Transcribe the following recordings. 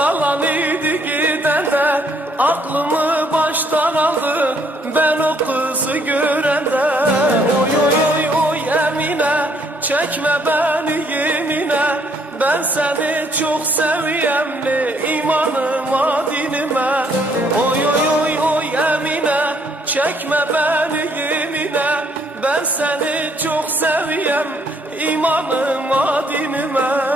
Salan idi gidende Aklımı baştan aldı. Ben o kızı görende Oy oy oy oy Emine Çekme beni yemine. Ben seni çok seviyemli imanıma dinime Oy oy oy oy Emine Çekme beni yemine. Ben seni çok seviyem imanıma dinime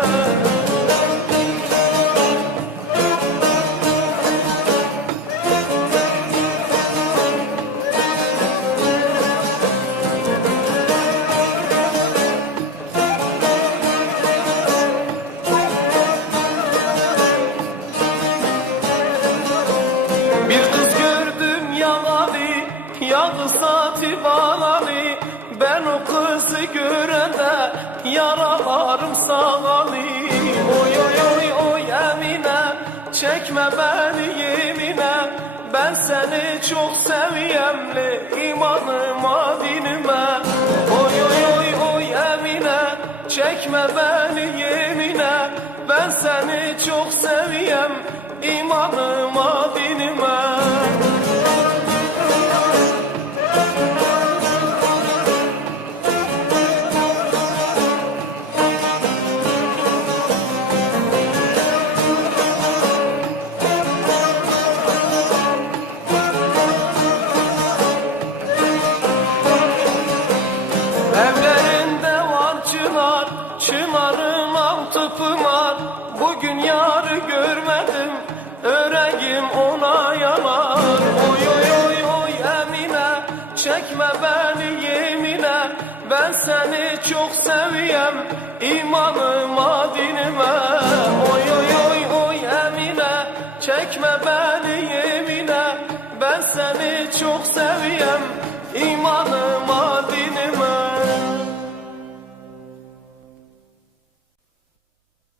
Yalı saati bağlanı Ben o kızı görende Yaralarım sağlanı. Oy oy oy oy Emine Çekme beni yemine. Ben seni çok seviyemli imanıma dinime Oy oy oy oy Emine Çekme beni yemine. Ben seni çok seviyem imanıma çınar, çınarın altı pınar. Bugün yarı görmedim, öreğim ona yanar. Oy oy oy oy Emine, çekme beni yemine. Ben seni çok seviyem, imanıma dinime. Oy oy oy oy Emine, çekme beni yemine. Ben seni çok seviyem, imanıma